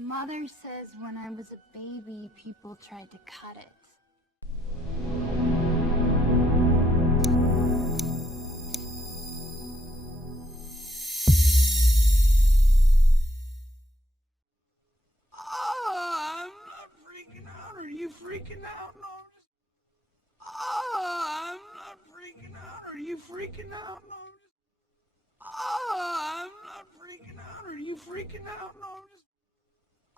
Mother says when I was a baby, people tried to cut it. I'm not freaking out. Are you freaking out? No, I'm not freaking out. Are you freaking out? No, I'm not freaking out. Are you freaking out? No,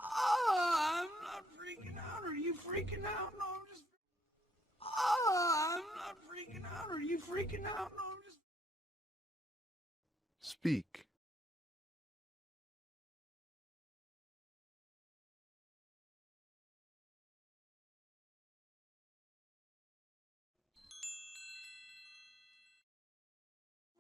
I'm not freaking out. Are you freaking out? No, I'm not freaking out. Are you freaking out? No, Speak.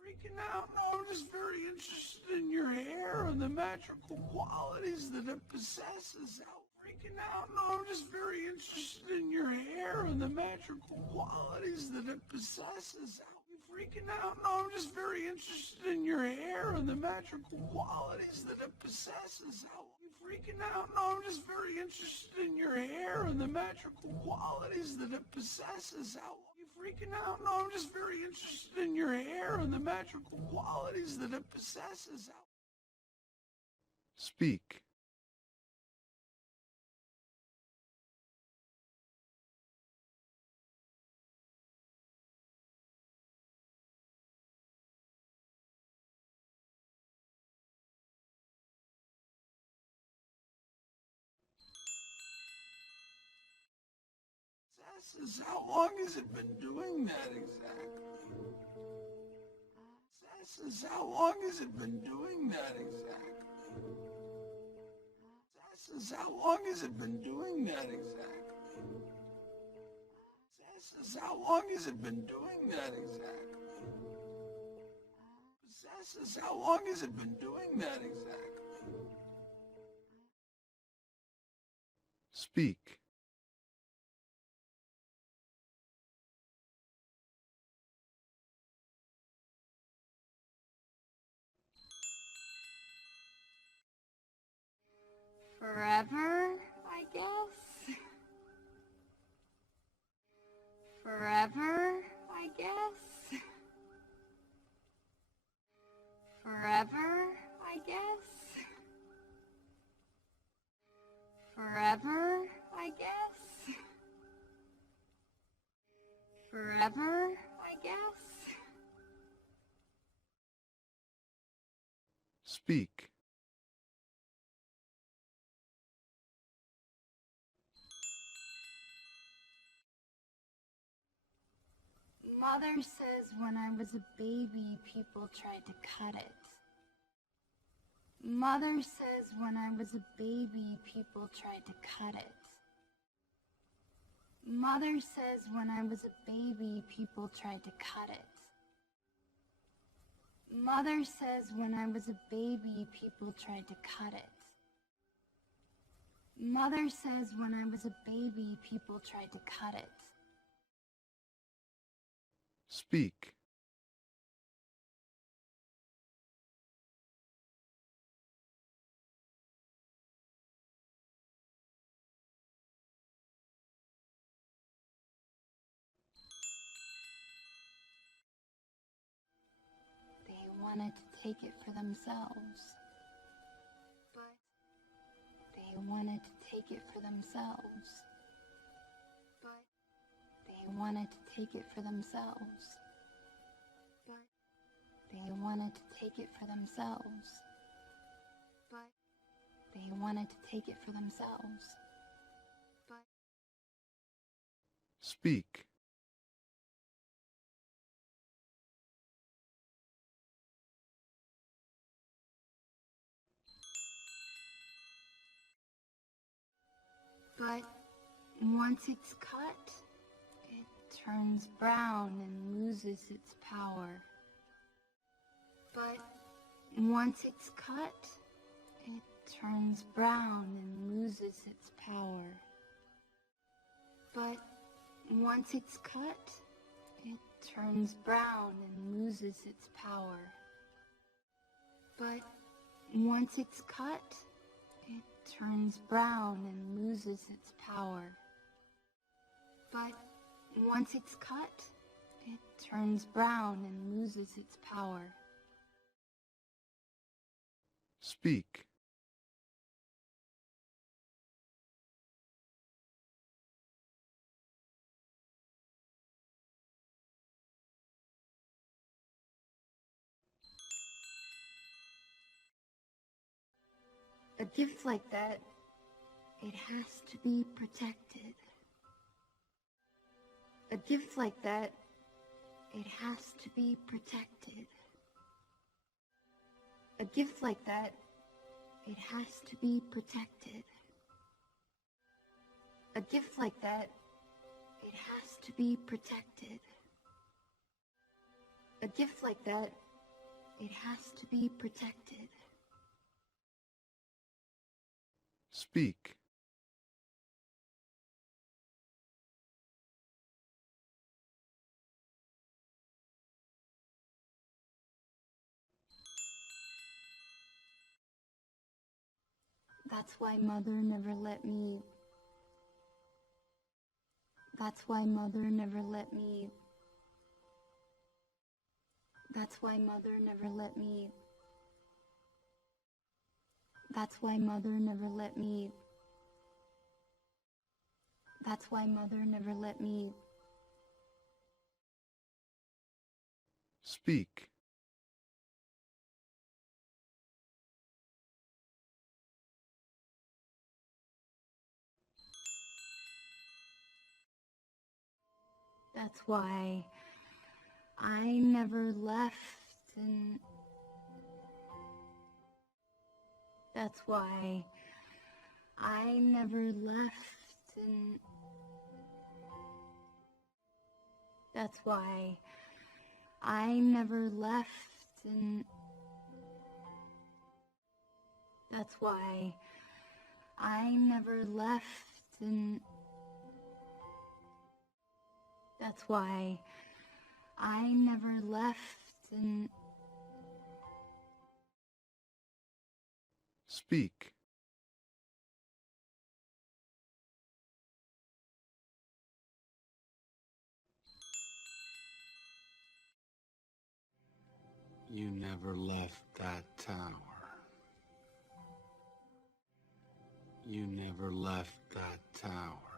freaking out. No, I'm just very interested in your hair and the magical qualities that it possesses. Freaking out. No, I'm just very interested in your hair and the magical qualities that it possesses. Freaking out. No, I'm just very interested in your hair and the magical qualities that it possesses. Freaking out. No, I'm just very interested in your hair and the magical qualities that it possesses. Freaking out. No, I'm just very interested in your hair and the magical qualities that it possesses. Speak. How long has it been doing that exactly? How long has it been doing that exactly? How long has it been doing that exactly? How long has it been doing that exactly? How long has it been doing that exactly? Speak. Forever, I guess. Forever, I guess. Forever, I guess. Forever, I guess. Forever, I guess. Speak. Mother says when I was a baby, people tried to cut it. Mother says when I was a baby, people tried to cut it. Mother says when I was a baby, people tried to cut it. Mother says when I was a baby, people tried to cut it. Mother says when I was a baby, people tried to cut it. Speak. They wanted to take it for themselves. But they wanted to take it for themselves. But they wanted to take it for themselves. But they wanted to take it for themselves. But they wanted to take it for themselves. But Speak. But once it's cut, it turns brown and loses its power. But once it's cut, it turns brown and loses its power. But once it's cut, it turns brown and loses its power. But once it's cut, it turns brown and loses its power. But once it's cut, it turns brown and loses its power. Speak. A gift like that, it has to be protected. A gift like that, it has to be protected. A gift like that, it has to be protected. A gift like that, it has to be protected. A gift like that, it has to be protected. Speak. That's why Mother never let me. That's why Mother never let me. That's why Mother never let me. That's why Mother never let me. That's why Mother never let me. Speak. That's why I never left and that's why I never left and that's why I never left and that's why I never left and that's why I never left and Speak. You never left that tower. You never left that tower.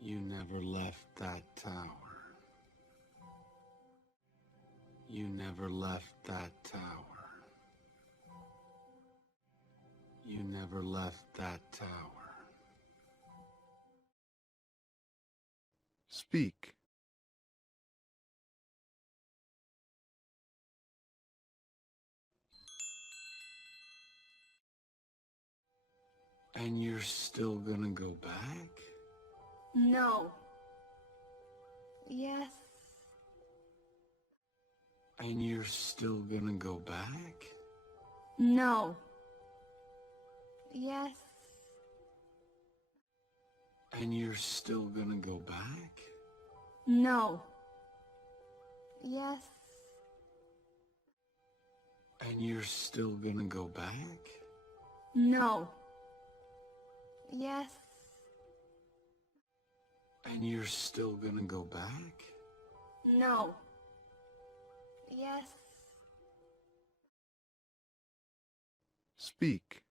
You never left that tower. You never left that tower. You never left that tower. Speak. And you're still gonna go back? no. Yes. And you're still gonna go back? No. Yes. And you're still gonna go back? No. Yes. And you're still gonna go back? No. Yes. And you're still gonna go back? No. Yes. Speak.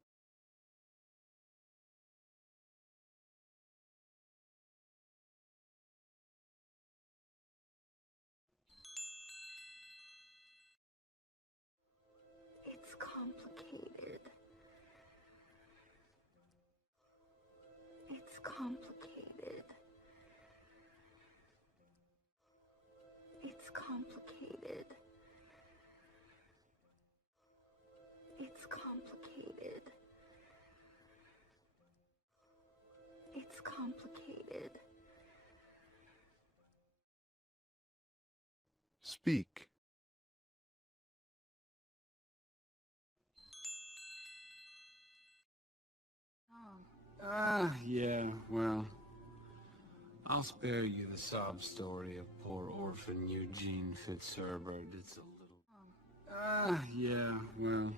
It's complicated. It's complicated. It's complicated. It's complicated. It's complicated. Speak. Yeah, well, I'll spare you the sob story of poor orphan Eugene Fitzherbert. It's a little... yeah, well,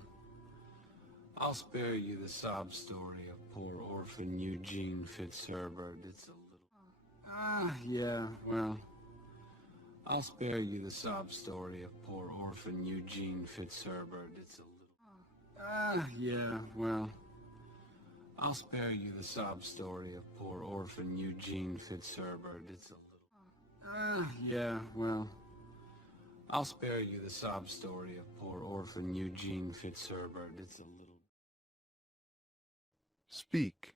I'll spare you the sob story of poor orphan Eugene Fitzherbert. It's a little... yeah, well... I'll spare you the sob story of poor orphan Eugene Fitzherbert. It's a little... yeah, well... I'll spare you the sob story of poor orphan Eugene Fitzherbert. It's a little... yeah, well... I'll spare you the sob story of poor orphan Eugene Fitzherbert. It's a little... Speak.